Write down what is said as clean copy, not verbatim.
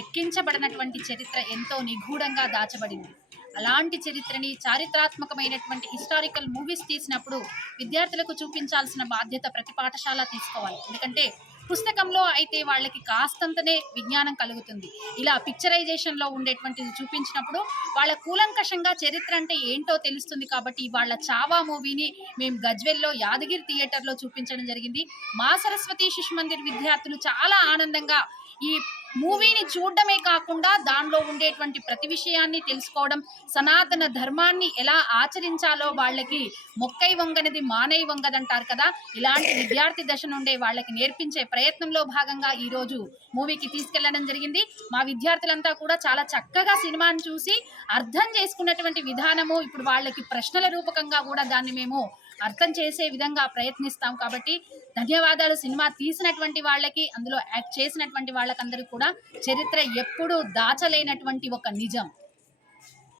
ఎక్కించబడినటువంటి చరిత్ర ఎంతో నిగూఢంగా దాచబడింది. అలాంటి చరిత్రని చారిత్రాత్మకమైనటువంటి హిస్టారికల్ మూవీస్ తీసినప్పుడు విద్యార్థులకు చూపించాల్సిన బాధ్యత ప్రతి పాఠశాల తీసుకోవాలి. ఎందుకంటే పుస్తకంలో అయితే వాళ్ళకి కాస్తంతనే విజ్ఞానం కలుగుతుంది. ఇలా పిక్చరైజేషన్లో ఉండేటువంటిది చూపించినప్పుడు వాళ్ళ కూలంకషంగా చరిత్ర అంటే ఏంటో తెలుస్తుంది. కాబట్టి వాళ్ళ చావా మూవీని మేము గజ్వెల్లో యాదగిరి థియేటర్లో చూపించడం జరిగింది. మా సరస్వతి శిశు మందిర్ విద్యార్థులు చాలా ఆనందంగా ఈ మూవీని చూడడమే కాకుండా దానిలో ఉండేటువంటి ప్రతి విషయాన్ని తెలుసుకోవడం, సనాతన ధర్మాన్ని ఎలా ఆచరించాలో వాళ్ళకి మొక్కై వంగనిది మానై వంగదంటారు కదా, ఇలాంటి విద్యార్థి దశ నుండే వాళ్ళకి నేర్పించే ప్రయత్నంలో భాగంగా ఈరోజు మూవీకి తీసుకెళ్లడం జరిగింది. మా విద్యార్థులంతా కూడా చాలా చక్కగా సినిమాని చూసి అర్థం చేసుకున్నటువంటి విధానము, ఇప్పుడు వాళ్ళకి ప్రశ్నల రూపకంగా కూడా దాన్ని మేము అర్థం చేసే విధంగా ప్రయత్నిస్తాం. కాబట్టి ధన్యవాదాలు సినిమా తీసినటువంటి వాళ్ళకి, అందులో యాక్ట్ చేసినటువంటి వాళ్ళకందరూ కూడా. చరిత్ర ఎప్పుడూ దాచలేనటువంటి ఒక నిజం.